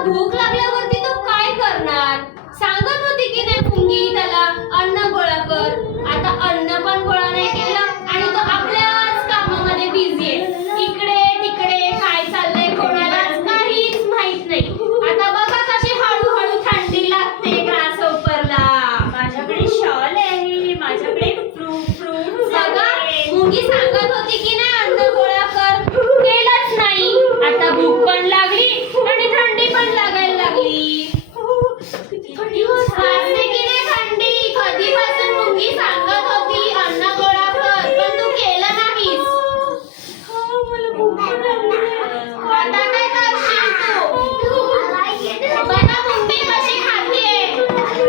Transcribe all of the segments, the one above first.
आता भूक लागल्यावरती तो काय करणार? सांगत होती की नाही मुंगी त्याला अन्न गोळा कर. आता अन्न पण गोळा नाही केलं आणि तो आपल्याच कामामध्ये बिझी आहे. इकडे तिकडे काय चाललंय कोणालाच काहीच माहित नाही. आता बघा कशी हळूहळू थंडी लागते ग्रासहोपरला. माझ्याकडे शॉल आहे, माझ्याकडे फ्रूट बघा मुंगी सांगत होती की नाही अन्न गोळा कर, केलंच नाही. आता भूक पण लागली आणि थंडी पण लागायला लागली. वाजते की नाही थंडी? कधीपासून मुंगी सांगत होती अन्न गोळा कर, पण तू केलं नाहीस. आता काय करशील तू? बघा मुंगी कशी खाते.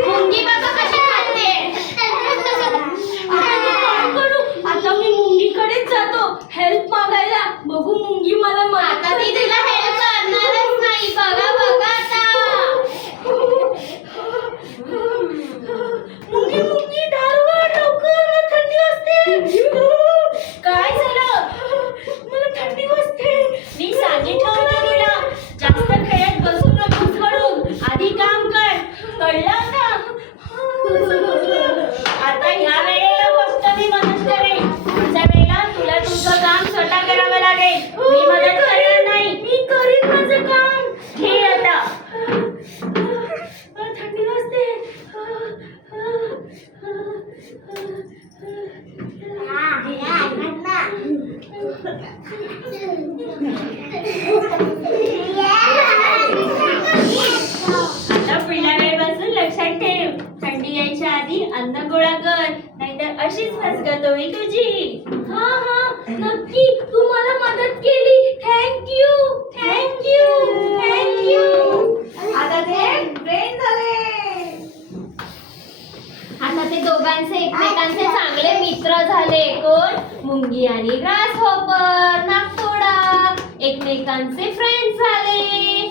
मुंगी बघा कशी खाते. आता मी मुंगीकडेच जातो हेल्प मागायला. बघू मुंगी मला आता ती तिला हेल्प करणारच नाही. बघा बघा आता. मुंगी दार उघड लवकर, मला थंडी वाजते. काय झालं? मला थंडी वाजते. मी सांगितलं होतं तुला जास्त खेळत बसू नकोस म्हणून. आधी काम कर, कळलं आता? आता ह्या वेळेला फक्त मी मदत करेन. पुढच्या वेळेला तुला तुझं काम स्वतः करावं लागेल. मी मदत करणार नाही. मी करीन माझं काम. घे आता. मला थंडी वाजते. आता पुढल्या वेळेपासून लक्षात ठेव, थंडी यायच्या आधी अन्न गोळा कर, नाहीतर अशीच फसगत होईल तुझी. हा हा नक्की, तू मला मदत केली. Thank you thank you thank you. आता ते फ्रेंड झाले. आता ते दोघांचे एकमेकांचे चांगले मित्र झाले. कोण? मुंगी आणि ग्रासहॉपर, नाकतोडा एकमेकांचे फ्रेंड्स झाले.